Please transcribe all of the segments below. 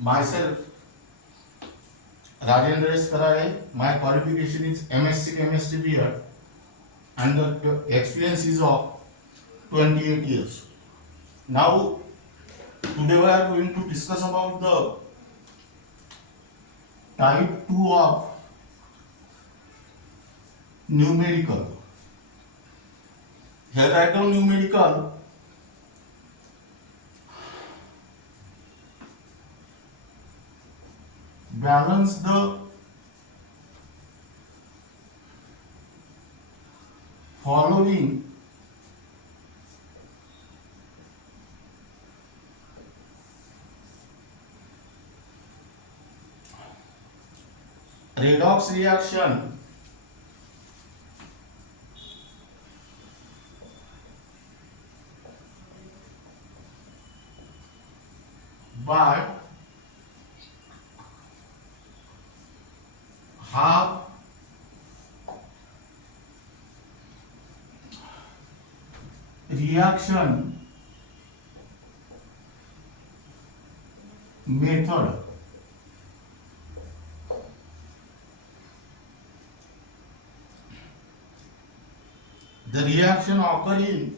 Myself, Rajendra S. Karare. My qualification is MSc Chemistry BEd and the experience is of 28 years. Now, today we are going to discuss about the type 2 of numerical. Here write down numerical. Balance the following redox reaction by half reaction method. The reaction occurring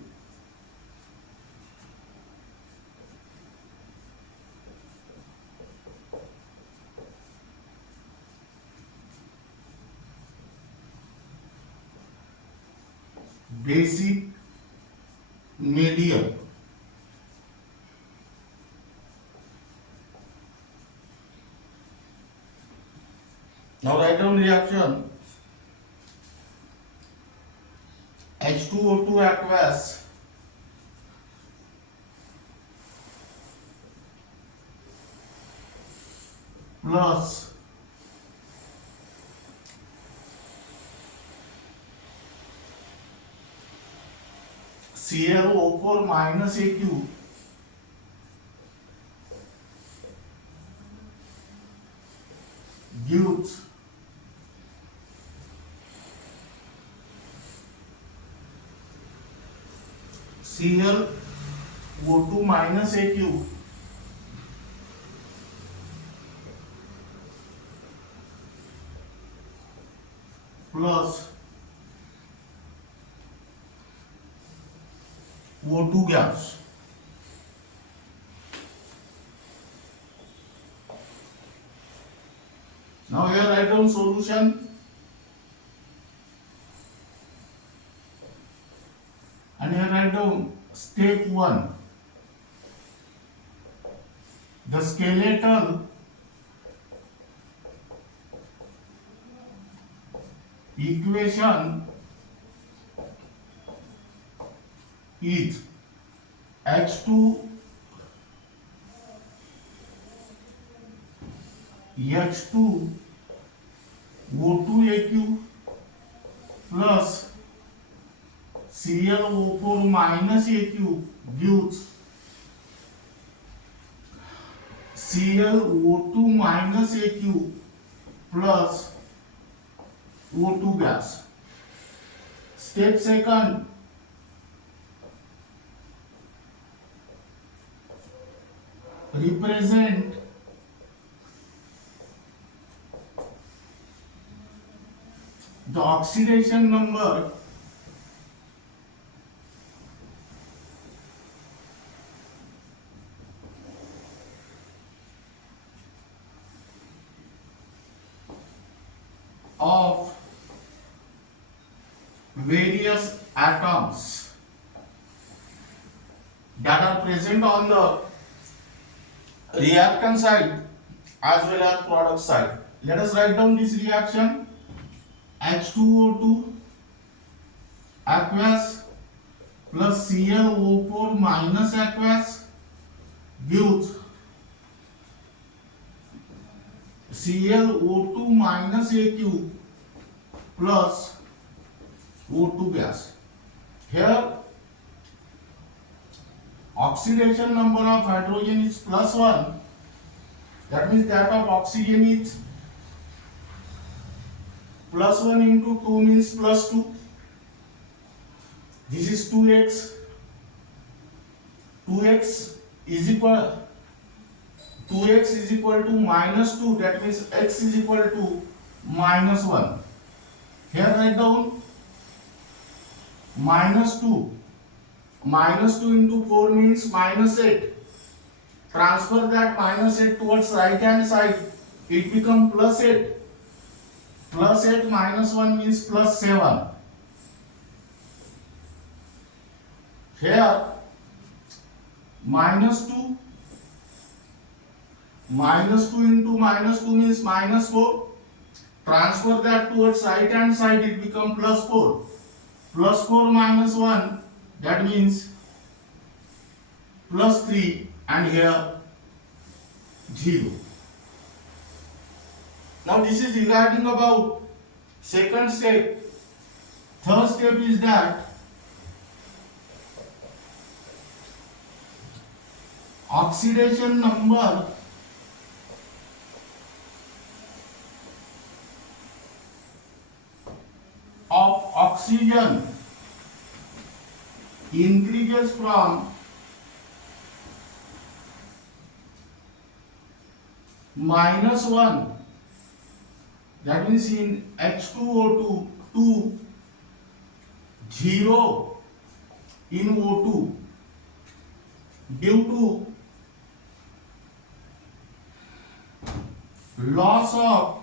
basic medium. Now write down reaction H2O2 aqueous plus ClO4 minus AQ gives ClO2 minus AQ plus O2 gas. Now here write down solution and here write down step 1. The skeletal equation is H2 O2AQ plus ClO4 minus AQ gives ClO2 minus AQ plus O2 gas. Step 2. Represent the oxidation number of various atoms that are present on the reactant side as well as product side. Let us write down this reaction. H2O2 aqueous plus ClO4 minus aqueous gives ClO2 minus AQ plus O2 gas. Here oxidation number of hydrogen is +1. That means that of oxygen is +1 into 2 means +2. This is 2x. 2x is equal. 2x is equal to minus 2, that means x is equal to minus 1. Here write down minus 2. Minus 2 into 4 means minus 8. Transfer that minus 8 towards right hand side. It becomes plus 8. Plus 8 minus 1 means plus 7. Here minus 2. Minus 2 into minus 2 means minus 4. Transfer that towards right hand side, it becomes plus 4. Plus 4 minus 1, that means plus 3, and here 0. Now this is regarding about second step. Third step is that oxidation number of oxygen increases from -1, that means in H2O2 to 0 in O2 due to loss of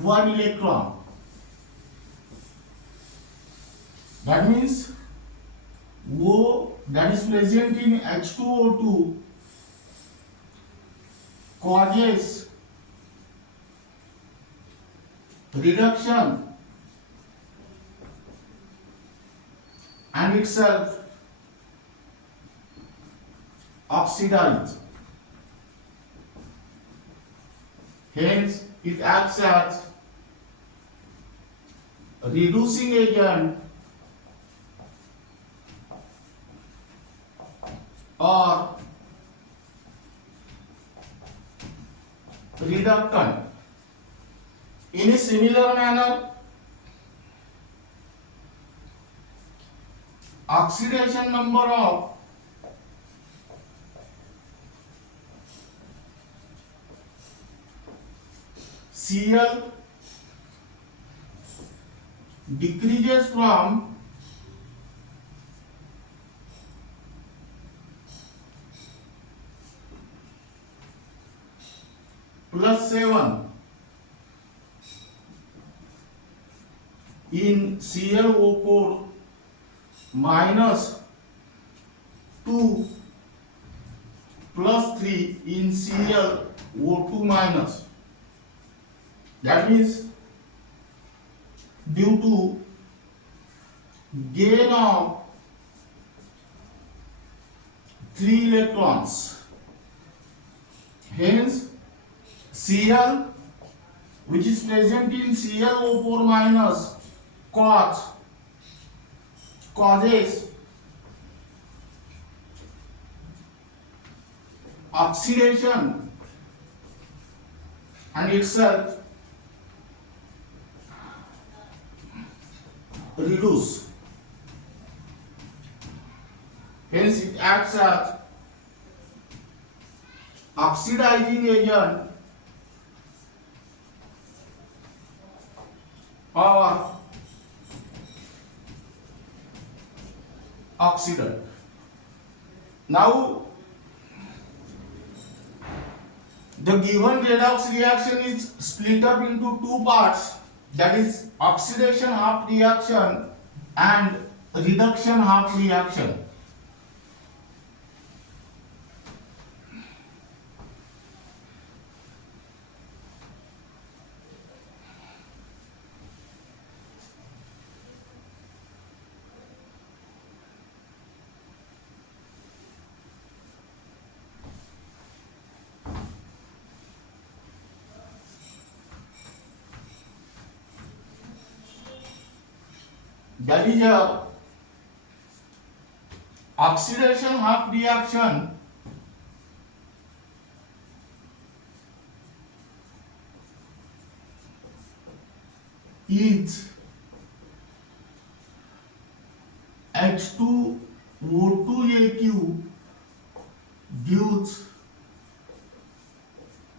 1 electron. That means O that is present in H2O2 causes reduction and itself oxidize. Hence, it acts as reducing agent or reductant. In a similar manner, oxidation number of Cl decreases from +7 in ClO4 -2 +3 in ClO2 minus. That means due to gain of 3 electrons. Hence, Cl which is present in ClO4 minus causes oxidation and itself reduce. Hence, it acts as oxidizing agent or oxidant. Now, the given redox reaction is split up into two parts, that is oxidation half reaction and reduction half reaction. That is a oxidation half reaction is H2O2 AQ gives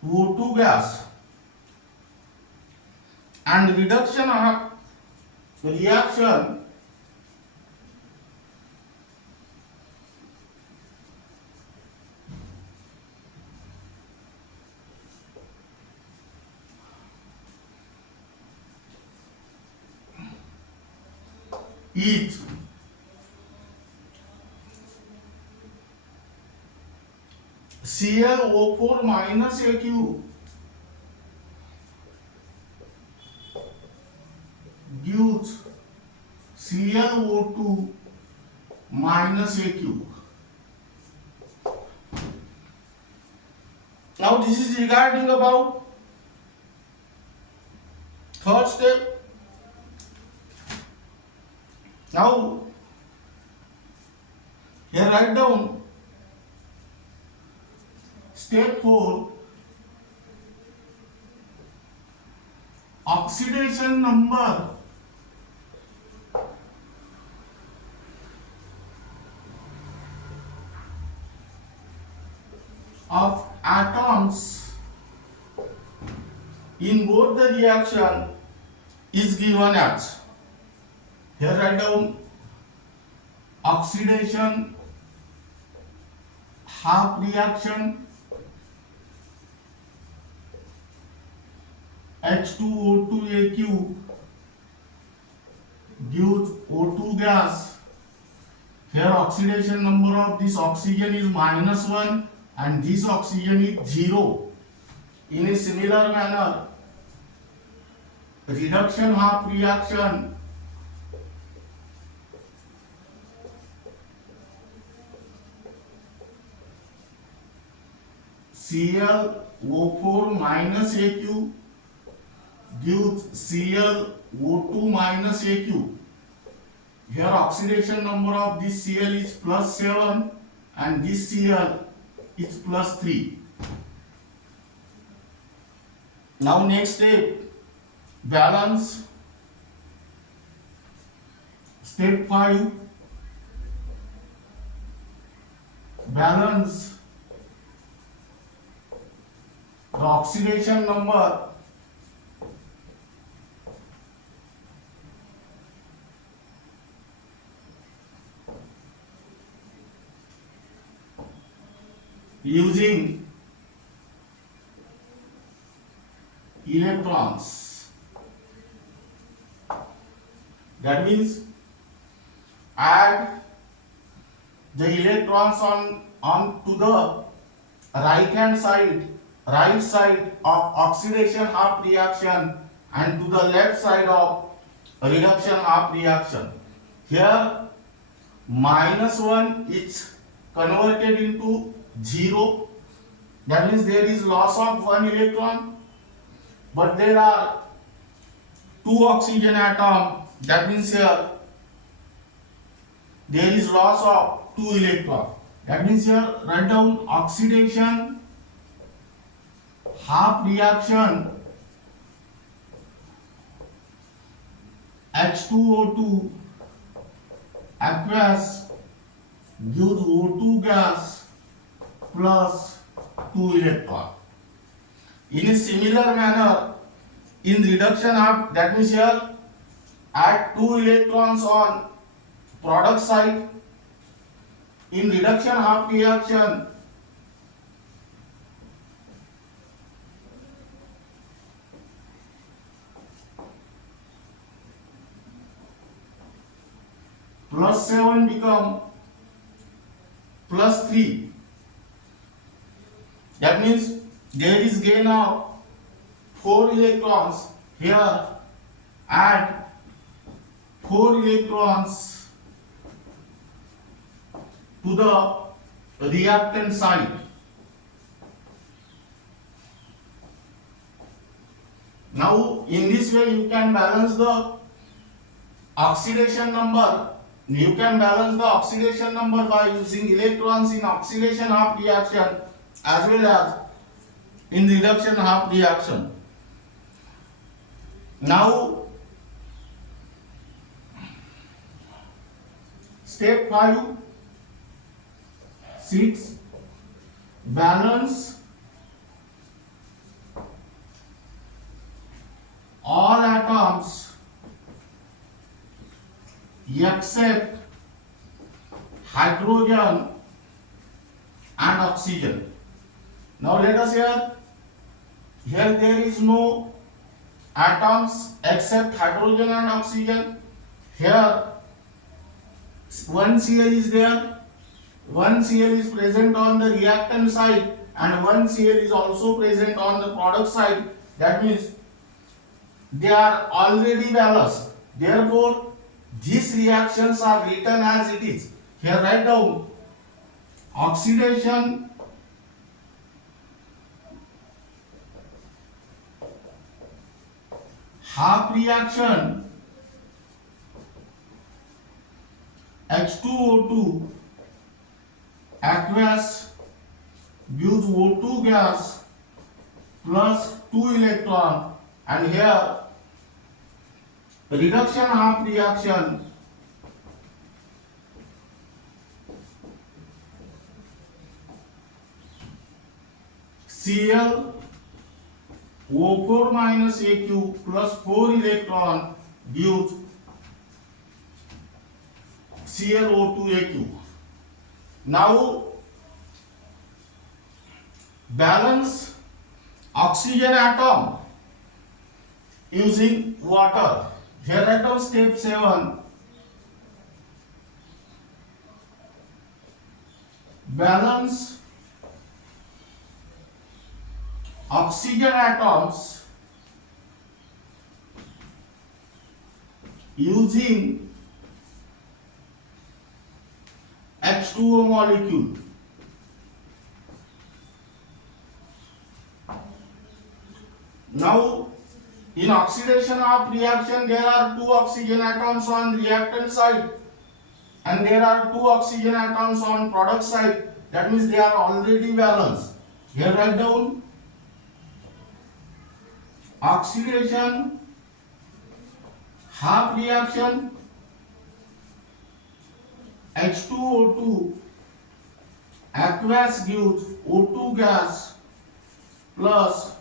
O2 gas, and reduction of reaction is ClO4 minus AQ gives ClO2 minus AQ. Now this is regarding about third step. Now here write down step 4, oxidation number of atoms in both the reaction is given as, here write down oxidation half reaction H2O2AQ gives O2 gas. Here oxidation number of this oxygen is -1 and this oxygen is 0. In a similar manner, reduction half reaction ClO4 minus AQ gives ClO2 minus AQ. Here oxidation number of this Cl is +7 and this Cl is +3. Now next step, balance. Step 5, balance the oxidation number using electrons. That means add the electrons on to the right side of oxidation half reaction and to the left side of reduction half reaction. Here -1 is converted into 0. That means there is loss of 1 electron, but there are 2 oxygen atoms. That means here there is loss of 2 electrons. That means here write down oxidation half reaction H2O2 aqueous gives O2 gas plus 2 electron. In a similar manner, in reduction half, that means here add 2 electrons on product side. In reduction half reaction, +7 become +3. That means there is gain of 4 electrons. Here add 4 electrons to the reactant side. Now in this way you can balance the oxidation number. You can balance the oxidation number by using electrons in oxidation half reaction as well as in reduction half reaction. Now step 5, 6, balance all atoms except hydrogen and oxygen. Now let us here there is no atoms except hydrogen and oxygen. Here one Cl is there, one Cl is present on the reactant side and one Cl is also present on the product side. That means they are already balanced. Therefore, these reactions are written as it is. Here write down oxidation half reaction H2O2 aqueous gives O2 gas plus 2 electron, and here reduction half reaction Cl O4 minus Aq plus 4 electron gives ClO2Aq. Now balance oxygen atom using water. Here at our step 7, balance oxygen atoms using H2O molecule. Now in oxidation of reaction there are 2 oxygen atoms on reactant side and there are 2 oxygen atoms on product side. That means they are already balanced. Here write down oxidation half reaction H2O2 aqueous gives O2 gas plus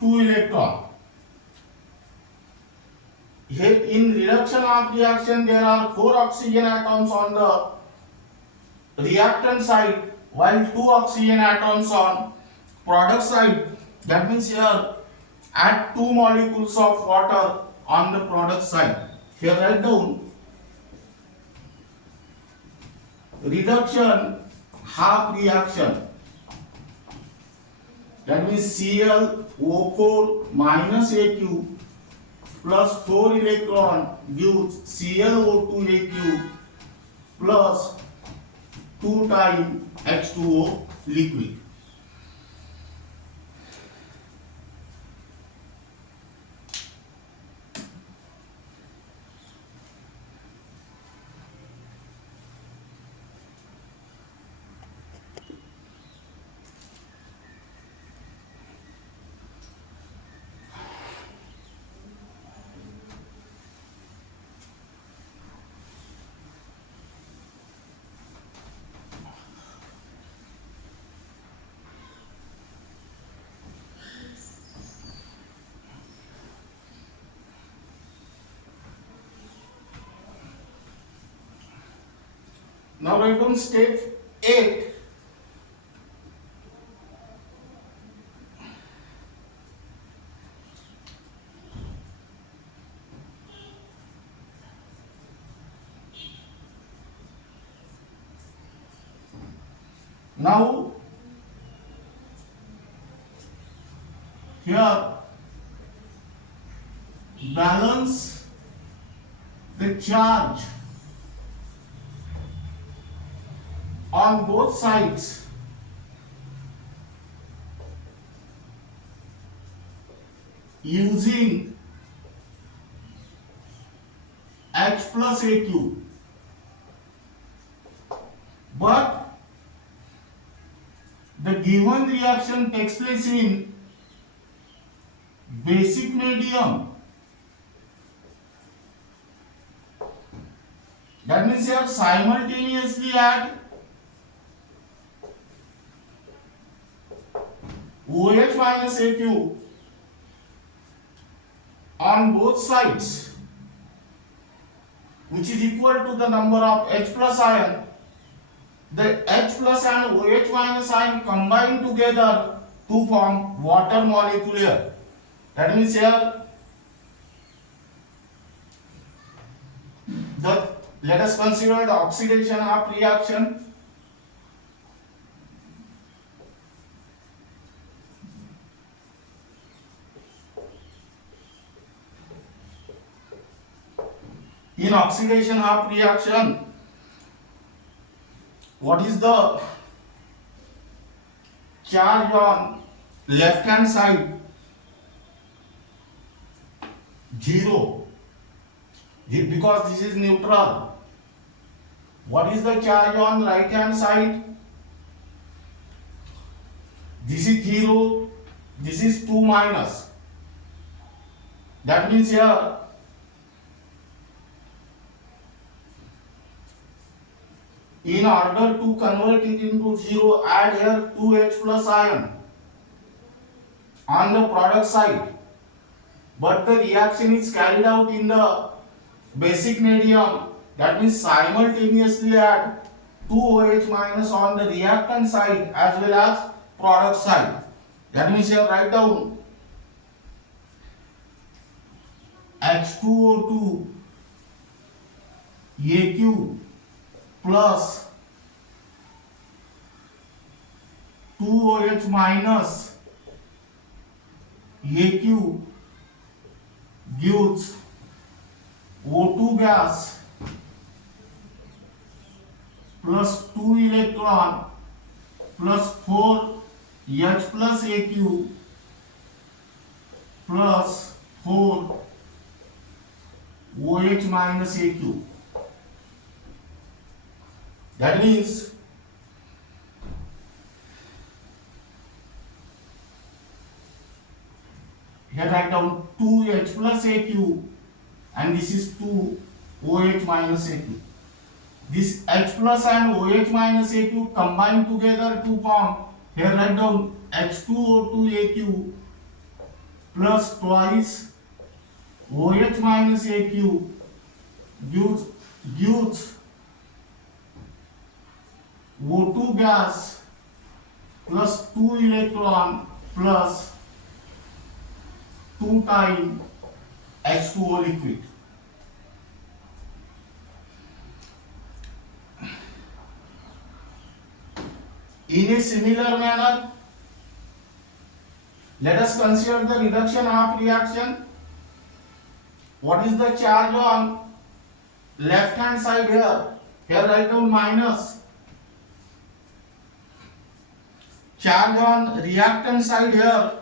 2 electron. Here in reduction of reaction there are 4 oxygen atoms on the reactant side while 2 oxygen atoms on product side. That means here add 2 molecules of water on the product side. Here write down reduction half reaction. That means ClO4 minus Aq plus 4 electron gives ClO2Aq plus 2 times H2O liquid. Now write down step 8. Now here balance the charge on both sides using H plus Aq, but the given reaction takes place in basic medium. That means you have simultaneously add OH minus AQ on both sides, which is equal to the number of H plus ion. The H plus and OH minus ion combine together to form water molecule here. That means here let us consider the oxidation half reaction. In oxidation half reaction, what is the charge on left hand side? 0, because this is neutral. What is the charge on right hand side? This is 0, this is 2 minus. That means here in order to convert it into 0, add here 2H plus ion on the product side. But the reaction is carried out in the basic medium. That means simultaneously add 2OH minus on the reactant side as well as product side. That means here write down H2O2 AQ plus 2OH minus AQ gives O2 gas plus 2 electron plus 4 H plus AQ plus 4 OH minus AQ. That means here write down 2H plus AQ and this is 2 OH minus AQ. This H plus and OH minus AQ combine together to form, here write down H2O2 AQ plus twice OH minus AQ gives O2 gas plus 2 electron plus 2 times H2O liquid. In a similar manner, let us consider the reduction half reaction. What is the charge on left hand side here? Here write down minus. Charge on reactant side here,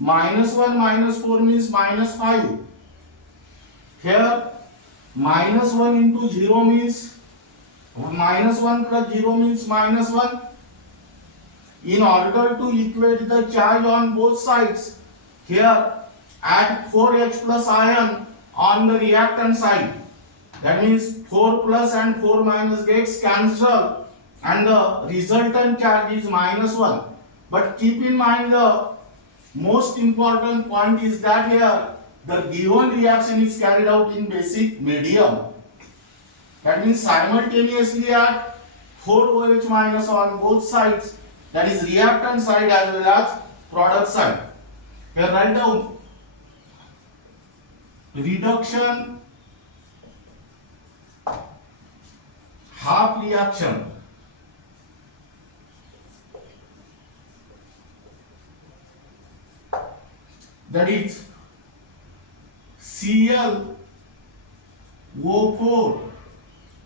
-1 -4 means -5. Here -1 into 0 means -1 plus 0 means -1. In order to equate the charge on both sides, here add 4H plus ion on the reactant side. That means 4 plus and 4 minus gets cancelled and the resultant charge is -1. But keep in mind the most important point is that here the given reaction is carried out in basic medium. That means simultaneously add 4 OH minus on both sides, that is reactant side as well as product side. Here write down reduction half reaction. That is ClO4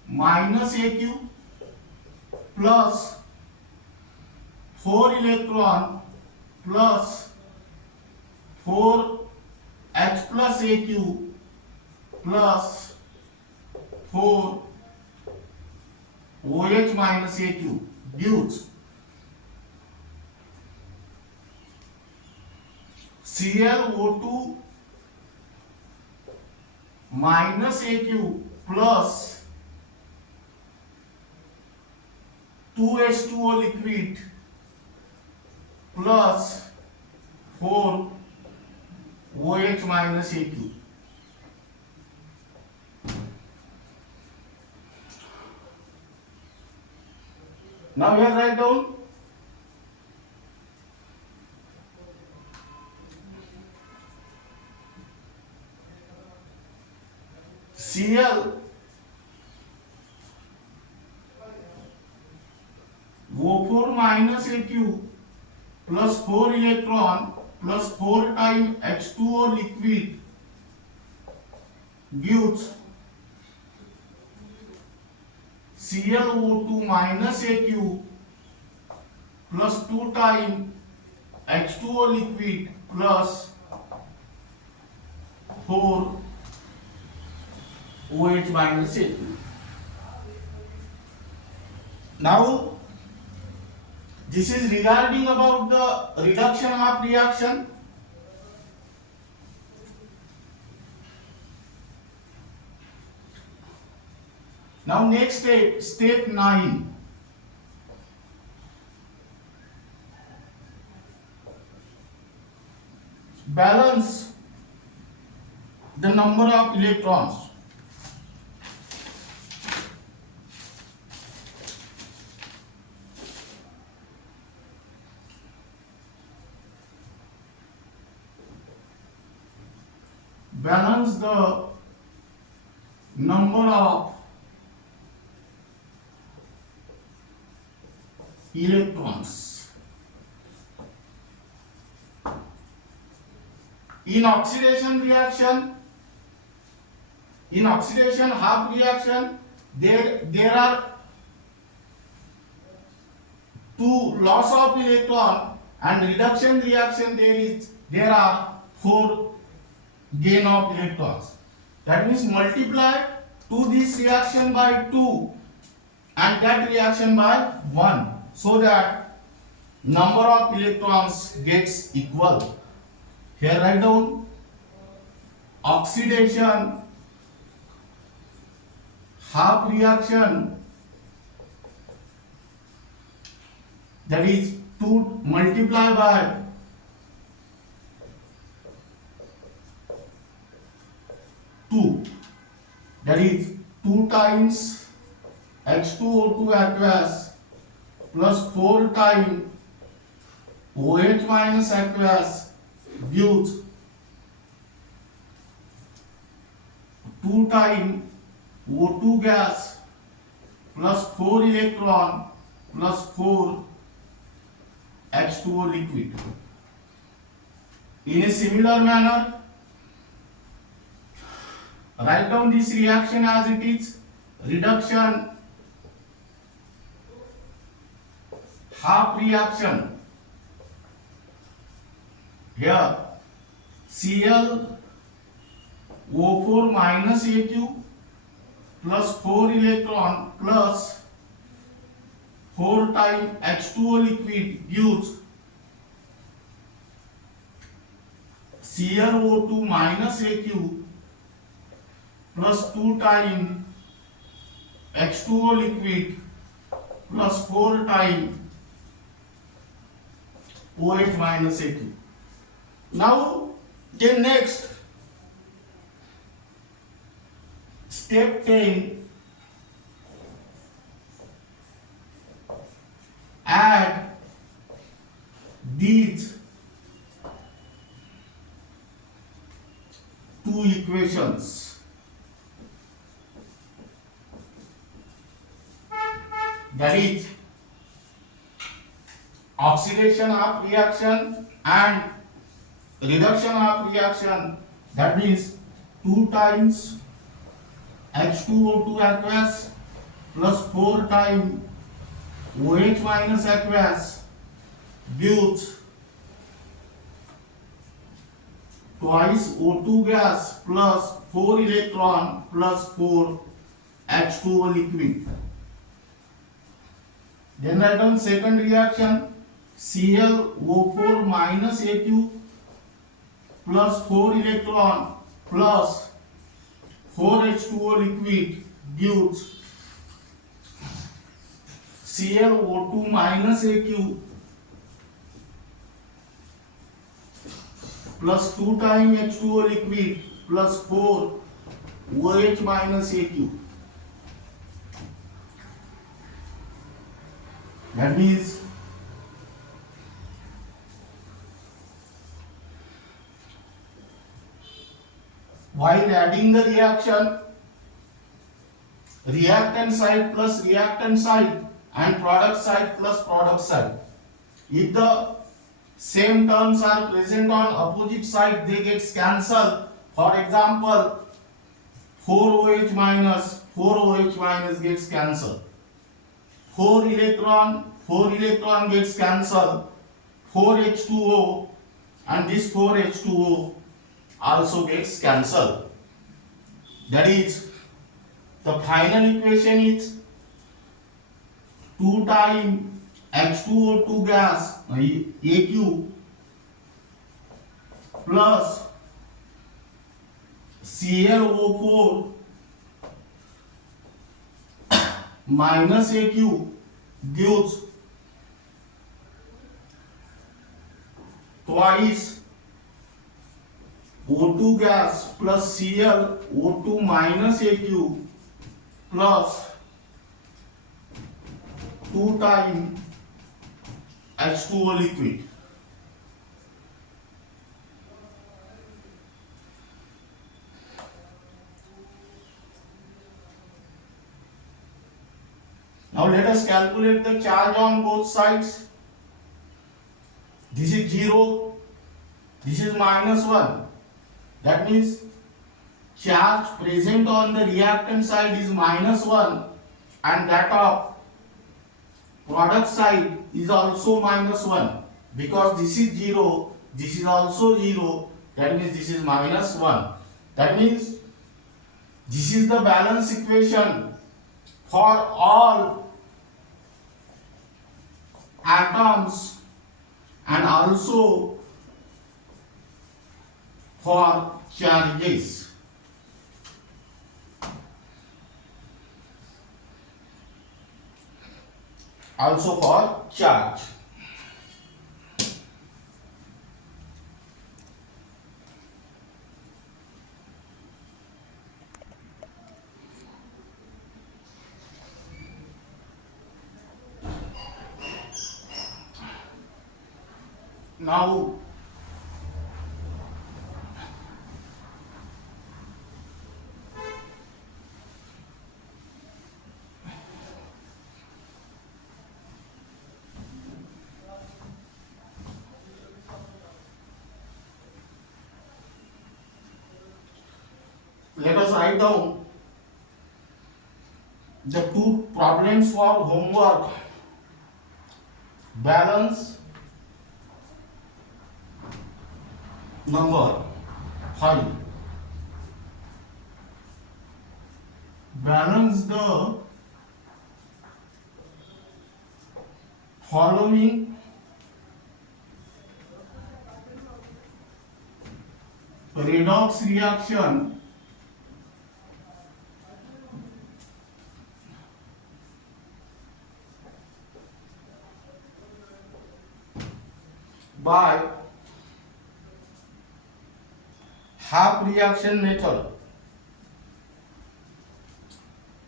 minus AQ plus 4 electron plus 4 H plus AQ plus 4 OH minus AQ gives ClO2 minus AQ plus 2H2O liquid plus 4 OH minus AQ. Now here write down Cl O4 minus AQ plus 4 electron plus 4 times H2O liquid gives ClO2 minus AQ plus 2 times H2O liquid plus 4 OH minus AQ. Now this is regarding about the reduction half reaction. Now next step 9. Balance the number of electrons. Balance the number of electrons. In oxidation half reaction, there are 2 loss of electron, and reduction reaction there are 4 gain of electrons. That means multiply to this reaction by 2 and that reaction by 1, so that number of electrons gets equal. Here write down oxidation half reaction, that is 2 multiply by 2, that is 2 times H2O2 aqueous plus 4 times OH minus aqueous gives 2 times O2 gas plus 4 electron plus 4 H2O liquid. In a similar manner, write down this reaction as it is. Reduction half reaction. Here Cl O4 minus AQ plus 4 electron plus 4 times H2O liquid gives ClO2 minus AQ plus 2 times H2O liquid plus 4 times OH minus AQ. Now, then next, step 10, add these 2 equations. That is oxidation half reaction and reduction half reaction. That means 2 times H2O2 aqueous plus 4 times OH minus aqueous gives twice O2 gas plus 4 electron plus 4 H2O liquid. Then write down second reaction, ClO4 minus AQ plus 4 electron plus 4 H2O liquid gives ClO2 minus AQ plus 2 times H2O liquid plus 4 OH minus AQ. That means while adding the reaction, reactant side plus reactant side and product side plus product side, if the same terms are present on opposite side, they get cancelled. For example, 4OH minus gets cancelled. 4 electron gets cancelled. 4H2O and this 4H2O also gets cancelled. That is, the final equation is 2 times H2O2 gas AQ plus ClO4 minus AQ gives twice O2 gas plus ClO2 minus AQ plus 2 times H2O liquid. Now let us calculate the charge on both sides. This is 0, this is -1. That means charge present on the reactant side is -1 and that of product side is also -1, because this is 0, this is also 0, that means this is -1. That means this is the balance equation for all atoms and also for charges. Also for charge. Now let us write down the two problems for homework. Balance number 5. Balance the following redox reaction by half reaction method.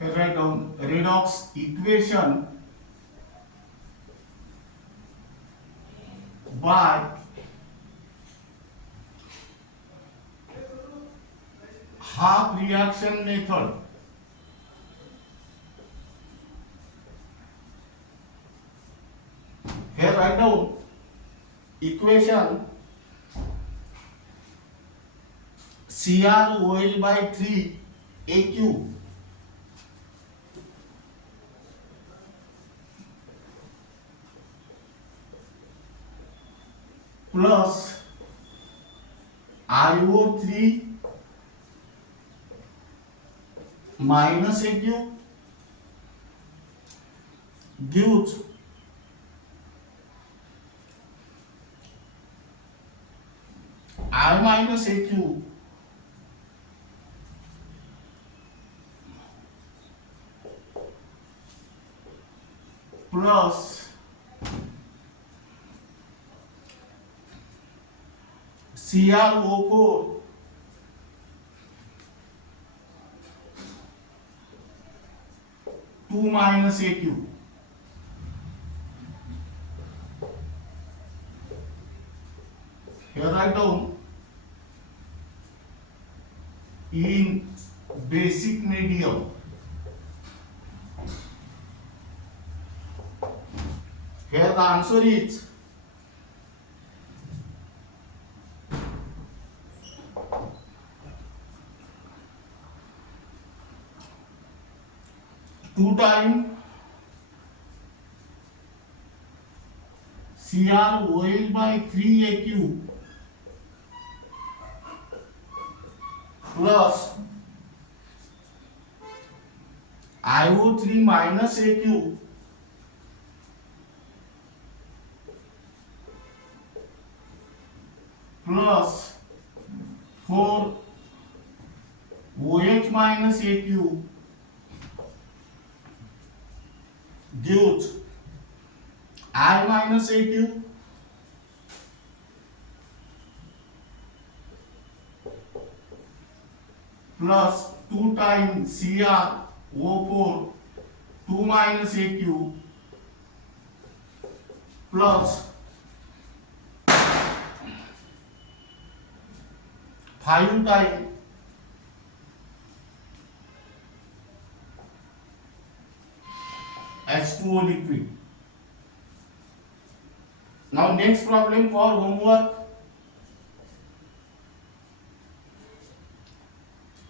Write down redox equation by half reaction method. Here write down equation CrOH by 3 AQ plus IO3 minus AQ gives I minus AQ plus CrO4 2 minus AQ. Here write down in basic medium. Here the answer is 2 times CrOH by 3AQ plus IO3 minus AQ plus 4 OH minus AQ gives I minus AQ plus 2 times CrO4 2 minus AQ plus 5 times H2O liquid. Now next problem for homework.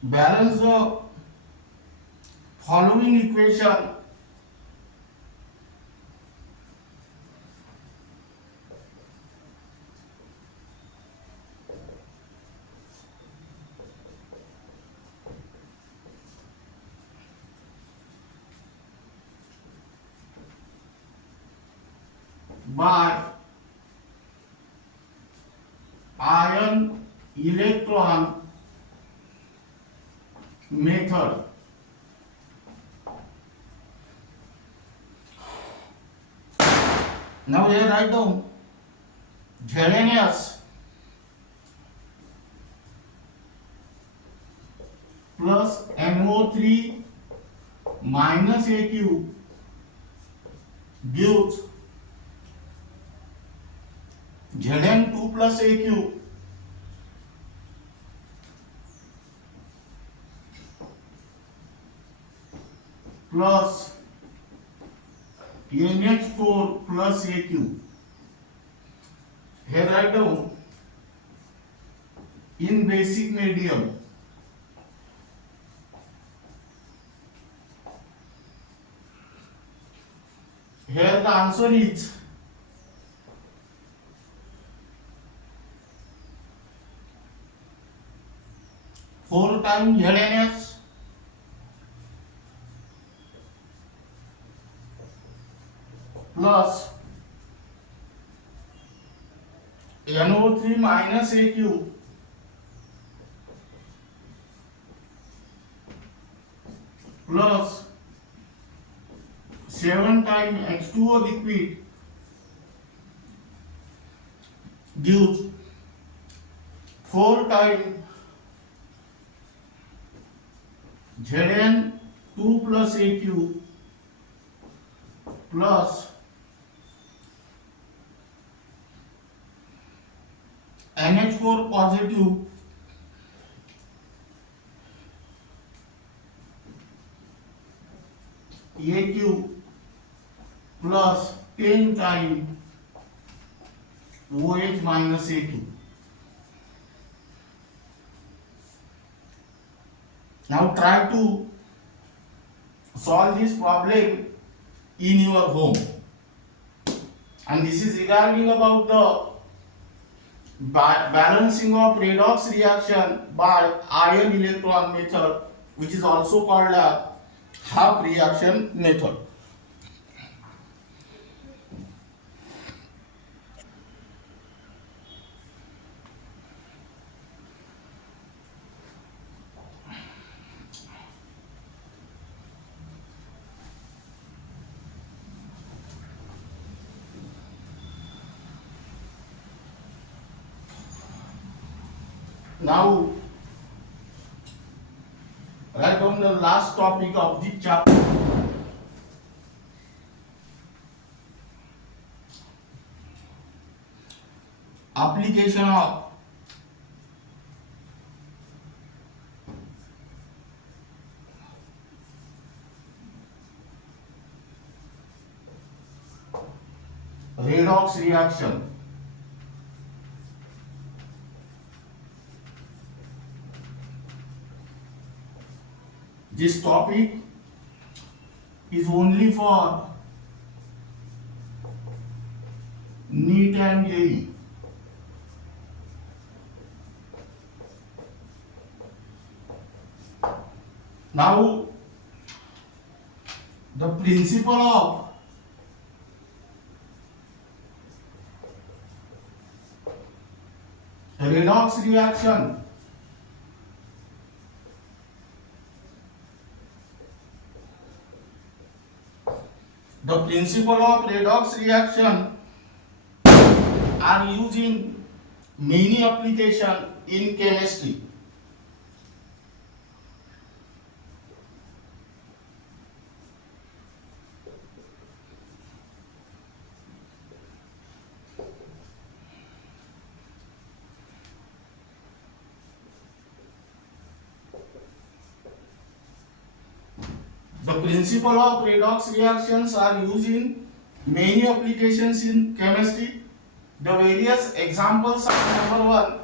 Balance the following equation by ion-electron method. Now here write down Zns plus NO3 minus AQ gives Zn2 plus AQ plus NH4 plus AQ. Here write down in basic medium. Here the answer is 4 times Zns plus NO3 minus AQ plus 7 times H2O liquid gives 4 times Zn2 plus AQ plus NH4 positive AQ plus 10 times OH minus AQ. Now try to solve this problem in your home. And this is regarding about the balancing of redox reaction by ion-electron method, which is also called a half reaction method. Now, right on the last topic of the chapter, application of redox reaction. This topic is only for NEET and JEE. Now, the principle of redox reaction are used in many applications in chemistry. The principle of redox reactions are used in many applications in chemistry. The various examples are: number one,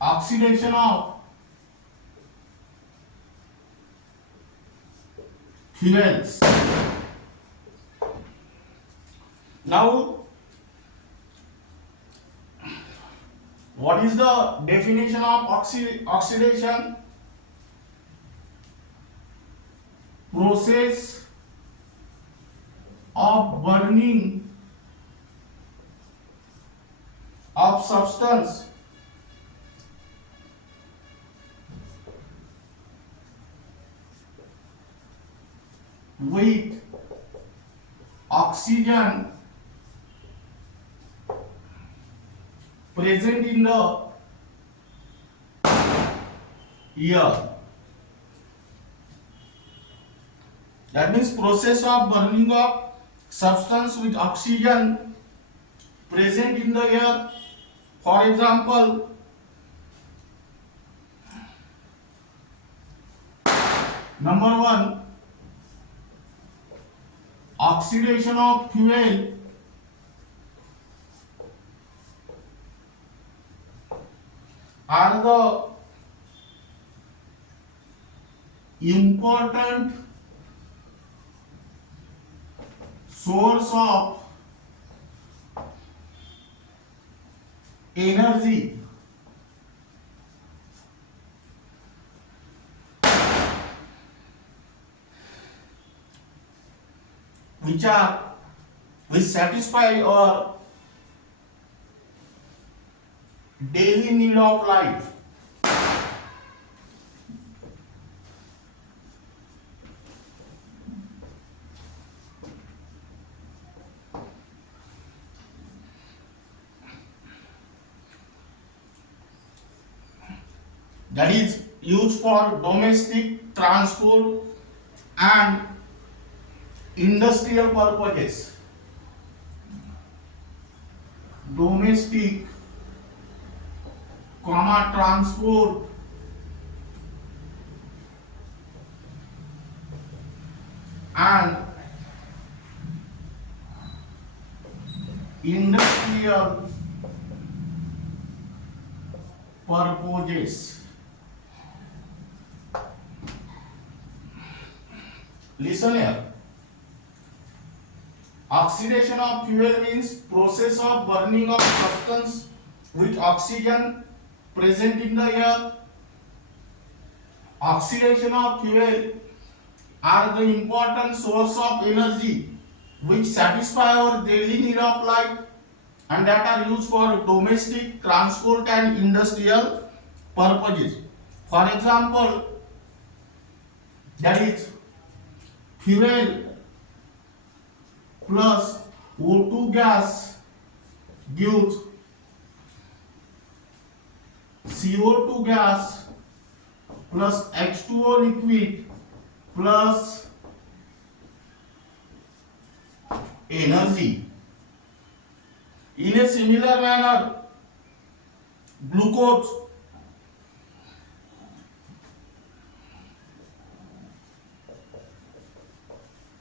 oxidation of fuels. Now, what is the definition of oxidation? Process of burning of substance with oxygen present in the air. That means process of burning of substance with oxygen present in the air. For example, number one, oxidation of fuel are the important source of energy which satisfy our daily need of life. That is used for domestic, transport and industrial purposes. Domestic, transport and industrial purposes. Listen here. Oxidation of fuel means process of burning of substance with oxygen present in the air. Oxidation of fuel are the important source of energy which satisfy our daily need of life and that are used for domestic, transport and industrial purposes. For example, that is fuel plus O2 gas gives CO2 gas plus H2O liquid plus energy. In a similar manner, glucose,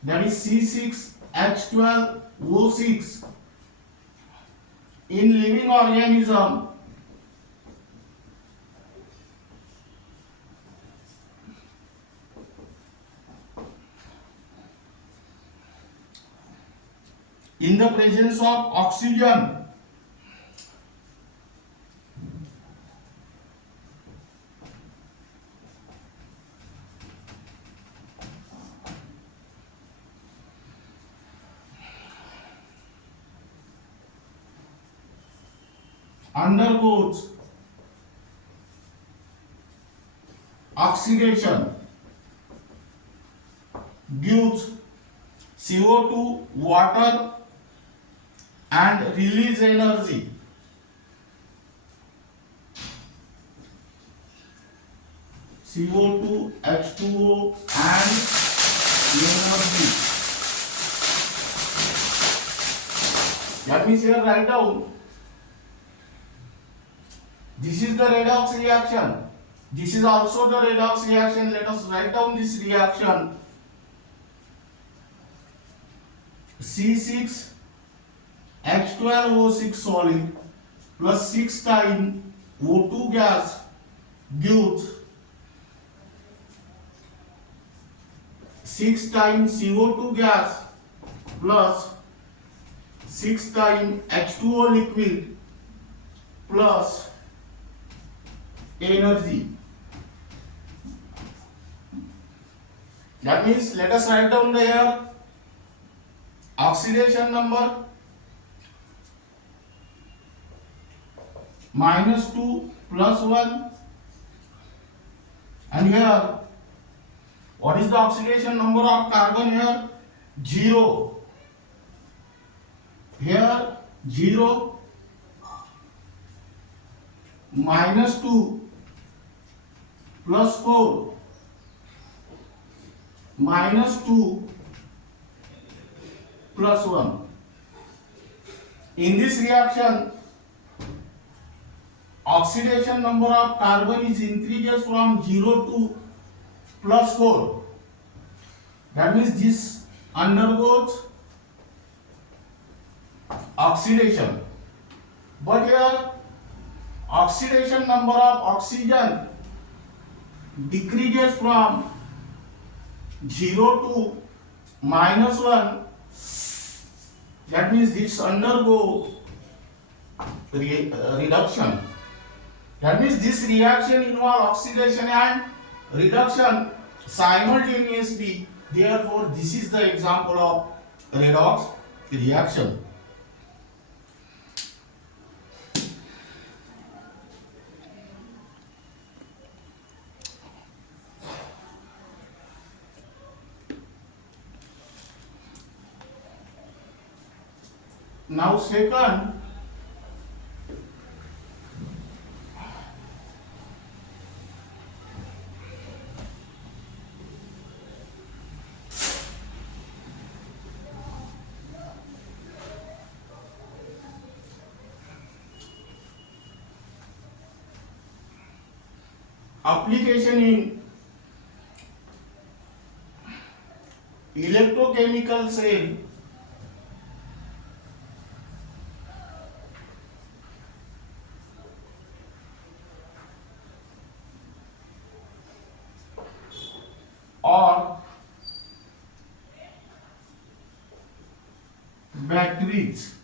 that is C6H12O6, in living organism in the presence of oxygen undergoes oxidation, gives CO2 water and release energy. CO2, H2O and energy. Let me here write down. This is the redox reaction. This is also the redox reaction. Let us write down this reaction. C6H12O6 solid plus 6 times O2 gas gives 6 times CO2 gas plus 6 times H2O liquid plus energy. That means let us write down there oxidation number -2 plus 1, and here what is the oxidation number of carbon here? 0. Here 0, -2 plus 4, -2 plus 1. In this reaction, oxidation number of carbon is increases from 0 to plus 4. That means this undergoes oxidation. But here oxidation number of oxygen decreases from 0 to -1. That means this undergo reduction. That means this reaction involves oxidation and reduction simultaneously. Therefore, this is the example of redox reaction. Now second, application in electrochemical cell or batteries.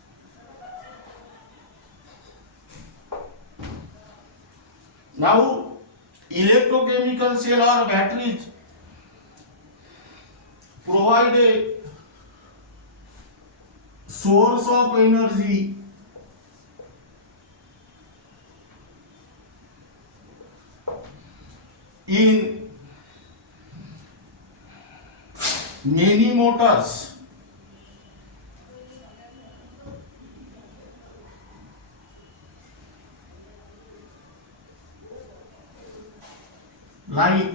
Now, electrochemical cell or batteries provide a source of energy in many motors. like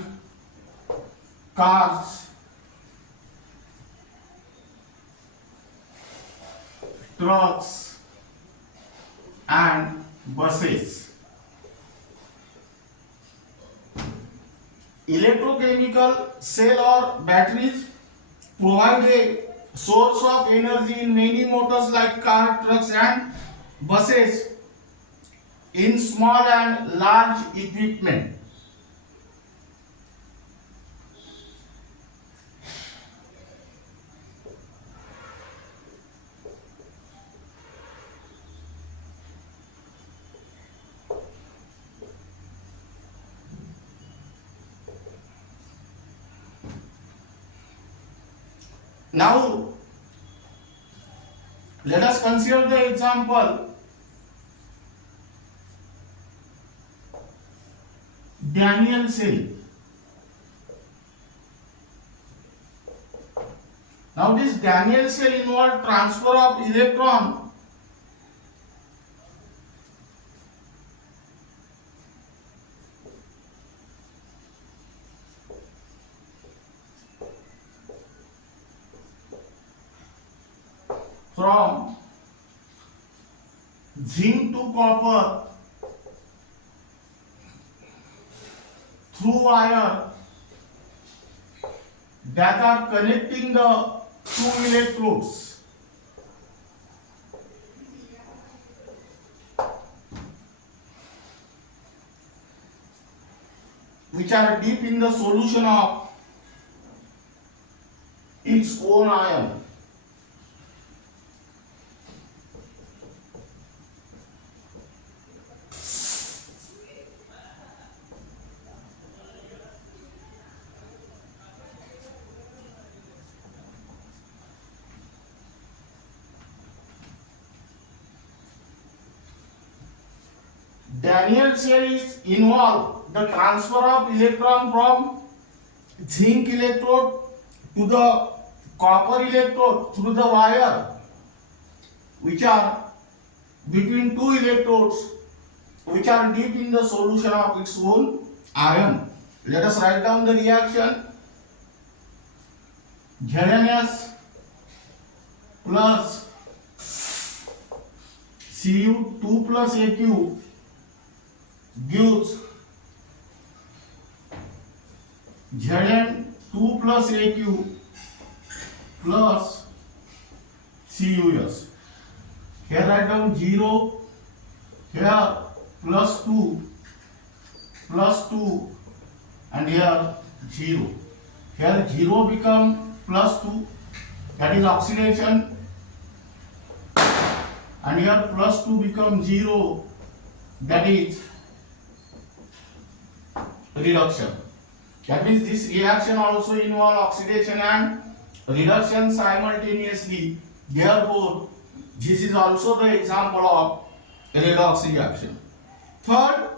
cars, trucks and buses. Electrochemical cell or batteries provide a source of energy in many motors like car, trucks and buses in small and large equipment. Now, let us consider the example Daniel cell. Now, this Daniel cell involves transfer of electron from zinc to copper through wire that are connecting the two electrodes. Which are deep in the solution of its own ion. Daniel cell is involved the transfer of electron from zinc electrode to the copper electrode through the wire which are between two electrodes which are deep in the solution of its own ion. Let us write down the reaction. ZnS plus Cu2 plus Aq gives Zn2 plus Aq plus Cus. Here write down 0, here plus 2 and here 0. Here 0 become plus 2, that is oxidation, and here plus 2 become 0, that is reduction. That means this reaction also involves oxidation and reduction simultaneously. Therefore, this is also the example of redox reaction. Third,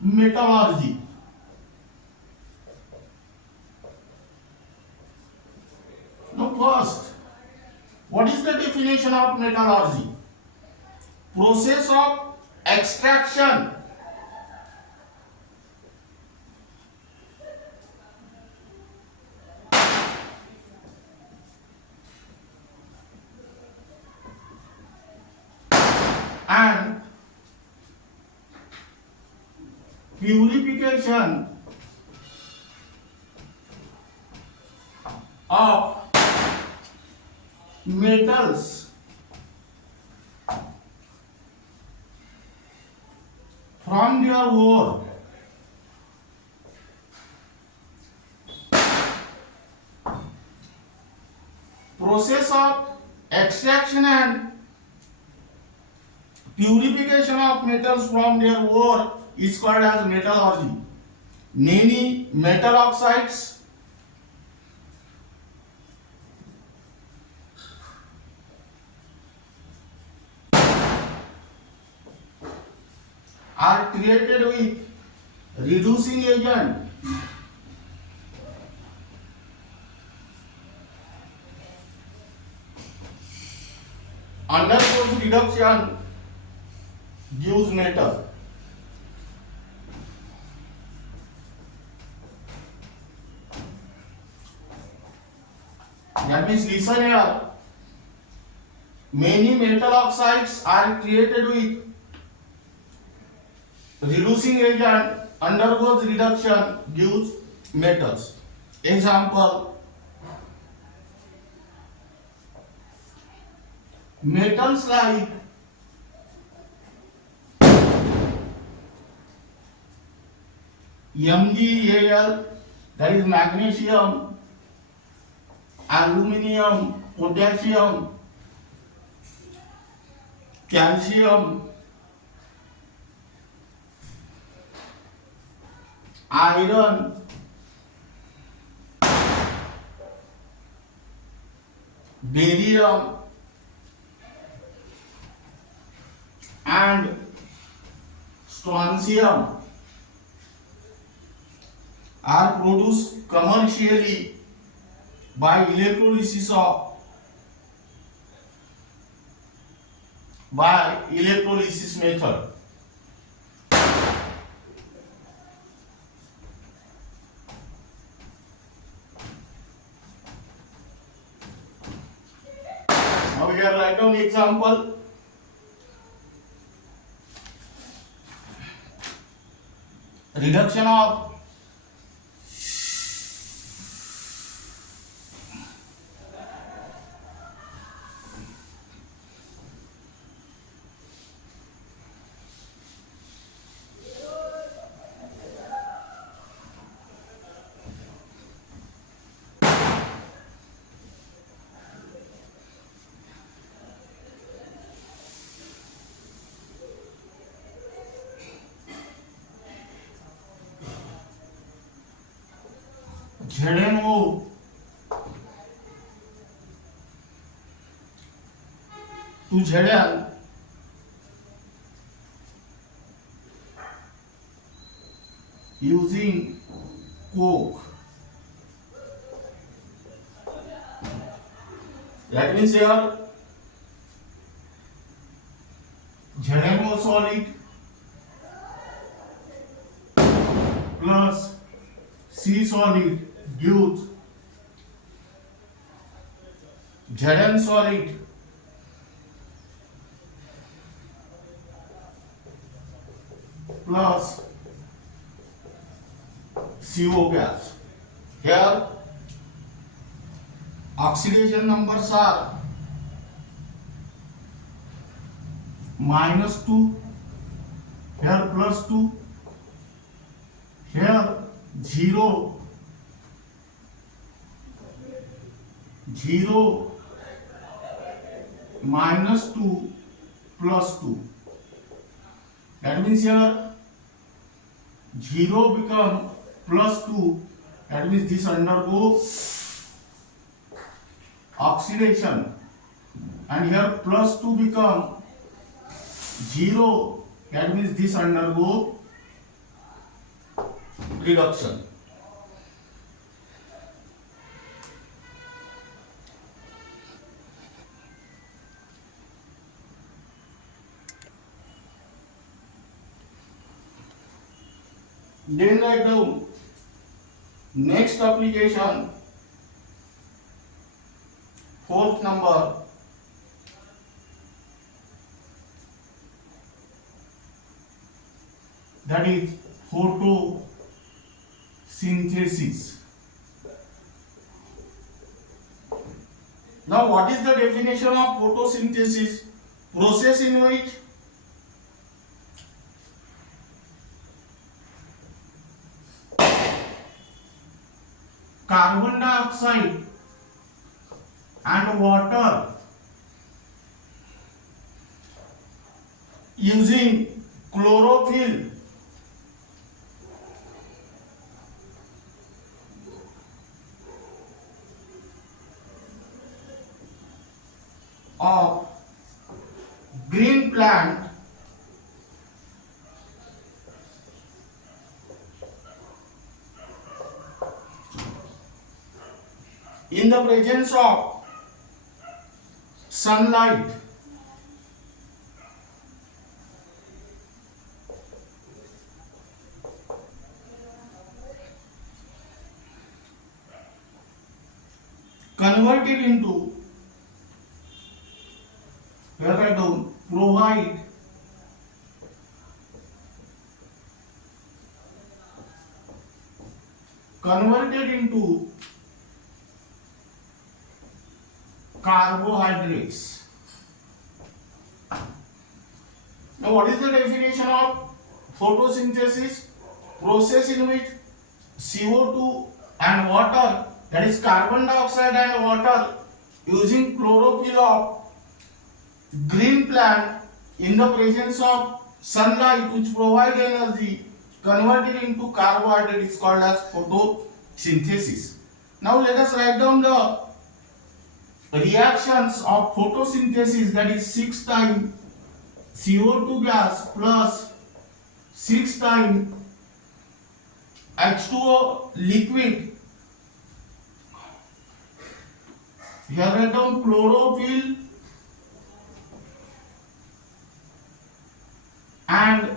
metallurgy. Now first, what is the definition of metallurgy? Process of extraction and purification of metals from their ore. Process of extraction and purification of metals from their ore is called as metallurgy. Many metal oxides are created with reducing agent undergoes reduction gives metal. That means listen here. Many metal oxides are created with reducing agent undergoes reduction gives metals. Example, metals like MgAl, that is magnesium, aluminium, potassium, calcium, iron, barium, and strontium are produced commercially by electrolysis method. Now we are write down example. Reduction of ZNO to Zl using coke. That means here ZNO solid plus C solid gives Zn solid plus CO gas. Here oxidation numbers are -2, here +2, here 0, 0, -2, +2. That means here 0 become +2. That means this undergo oxidation, and here +2 become 0. That means this undergo reduction. Then write down next application, fourth number, that is photosynthesis. Now what is the definition of photosynthesis? Process in which carbon dioxide and water using chlorophyll of green plant in the presence of sunlight converted into, here write down, provide converted into carbohydrates. Now what is the definition of photosynthesis? Process in which CO2 and water, that is carbon dioxide and water, using chlorophyll of green plant in the presence of sunlight which provide energy, converted into carbohydrate, is called as photosynthesis. Now let us write down the reactions of photosynthesis, that is 6 times CO2 gas plus 6 times H2O liquid. Here write down chlorophyll and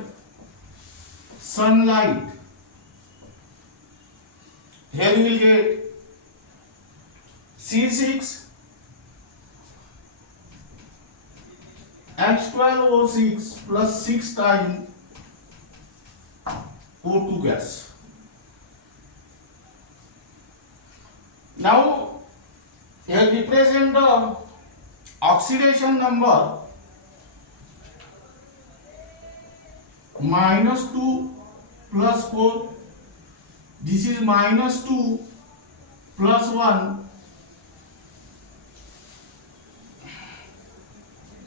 sunlight. Here we will get C6 H12O6 plus 6 times O2 gas. Now here represent the oxidation number -2 plus 4. This is -2 plus 1.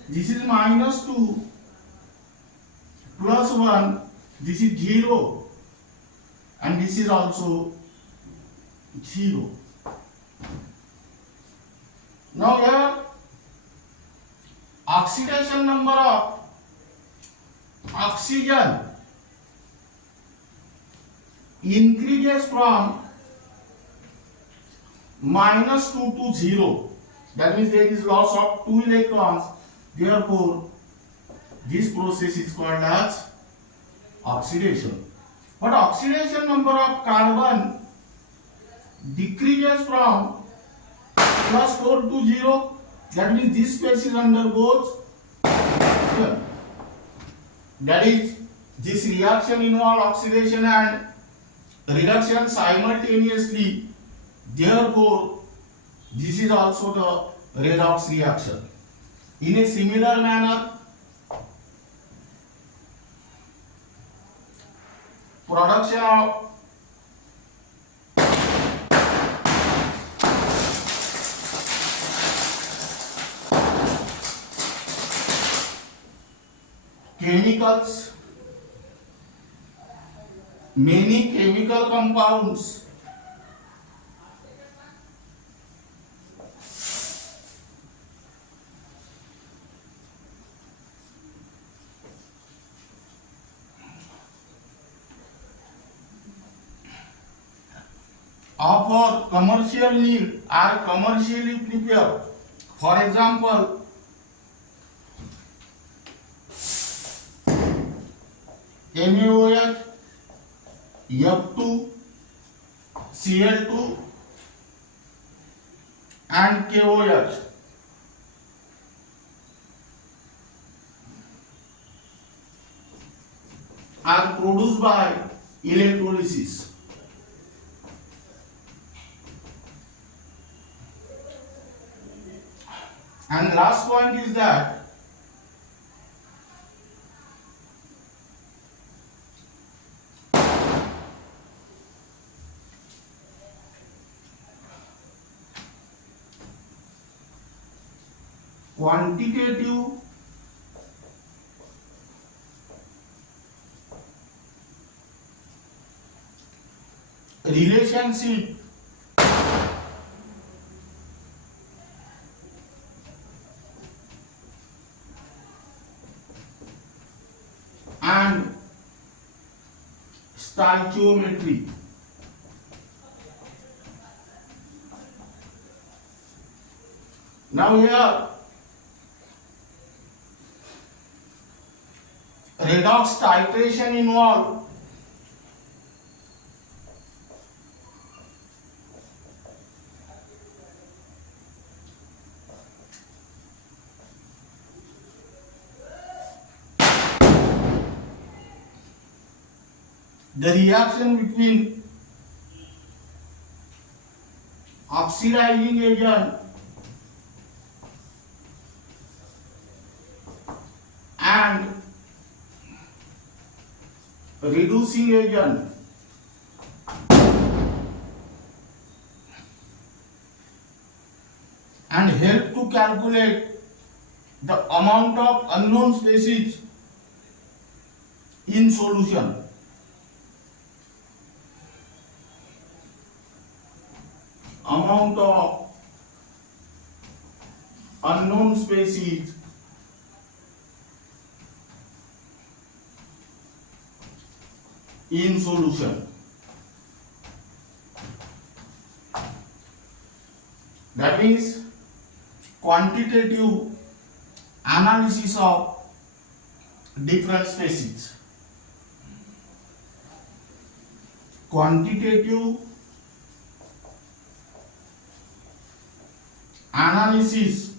This is -2 plus 1. This is 0. And this is also 0. Now here oxidation number of oxygen increases from -2 to 0. That means there is loss of 2 electrons. Therefore, this process is called as oxidation. But oxidation number of carbon decreases from +4 to 0. That means this species undergoes reduction. That is, this reaction involves oxidation and reduction simultaneously. Therefore, this is also the redox reaction. In a similar manner, production of chemicals, many chemical compounds of for commercial need are commercially prepared. For example, NaOH, F2, Cl2 and KOH. Are produced by electrolysis. And last point is that quantitative relationship and stoichiometry. Now here redox titration involved the reaction between oxidizing agent and reducing agent and help to calculate the amount of unknown species in solution. Amount of unknown species in solution. That means quantitative analysis of different species. Quantitative analysis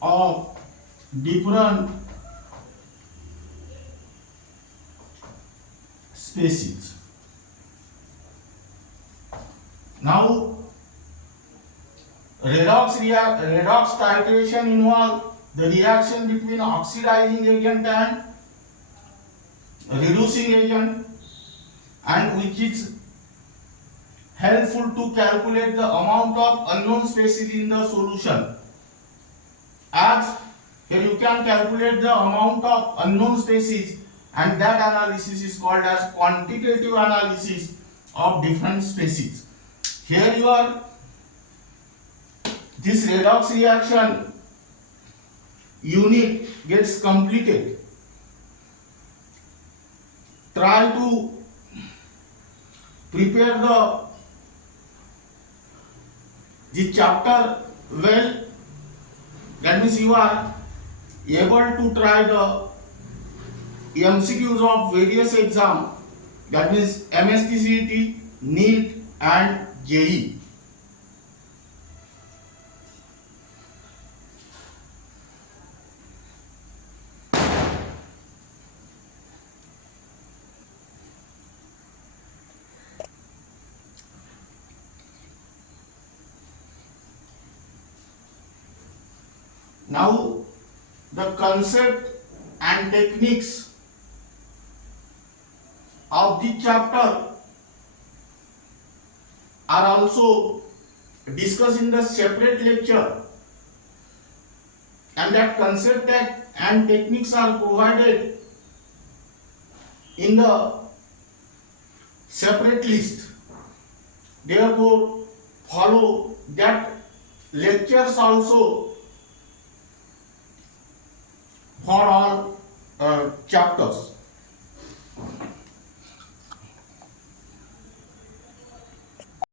of different species. Now, redox titration involves the reaction between oxidizing agent and reducing agent, and which is helpful to calculate the amount of unknown species in the solution. As here you can calculate the amount of unknown species, and that analysis is called as quantitative analysis of different species. Here this redox reaction unit gets completed. Try to prepare the chapter well. That means you are able to try the MCQs of various exams. That means MSTCET, NEET and JEE. Now, the concept and techniques of the chapter are also discussed in the separate lecture, and that concept and techniques are provided in the separate list. Therefore, follow that lectures also for all chapters.